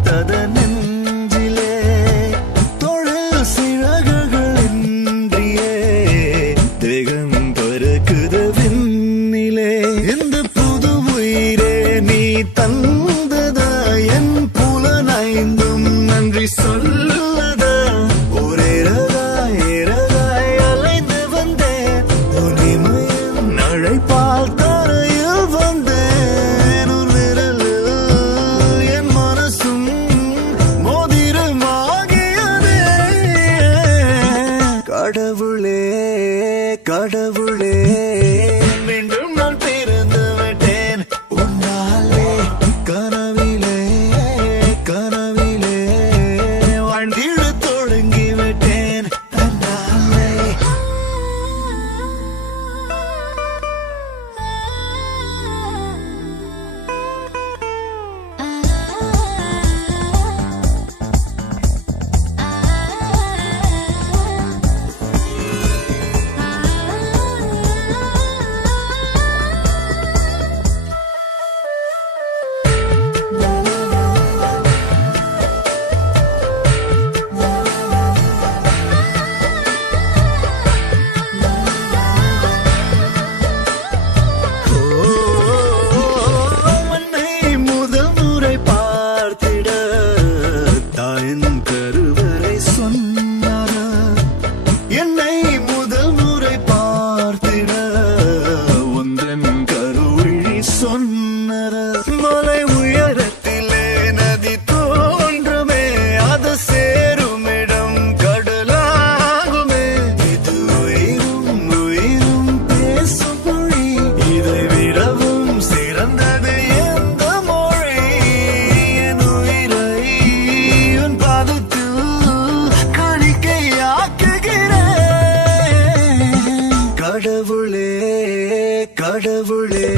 வைத்தத நெஞ்சிலே தொழில் சிறகுகளின்றியே தேகம் பறக்குது விண்ணிலே இந்த புது உயிரே நீ தந்ததா என் புலனைந்தும் நன்றி சொல்லதா ஒரே ரகாய் அலைந்து வந்தேன் உனிமையின் அழைப்பால் தரையில் வந்தேன் ஒரு விரலில் என் மனசும் மோதிரமாகியதே கடவுளே கடவுளே மீண்டும் நான் பிறந்து விட்டேன் உன்னாலே கனவிலே கனவிலே வாழ்ந்திட தொடங்கி விட்டேன் தன்னாலே மண்ணை முதல் முறை பார்த்திட தாயின் கருவறை சொன்னாரா என்னை முதல் முறை பார்த்திட உந்தன் கருவிழி சொன்னாரா மலை உயரத்திலே நதி தோன்றுமே அது சேருமிடம் கடலாகுமே இது உயிரும் உயிரும் பேசும் மொழி இதை விடவும் சிறந்தது எந்த மொழி என் உயிரை உன் பாதத்தில் காணிக்கையாக்குகிறேன் கடவுளே கடவுளே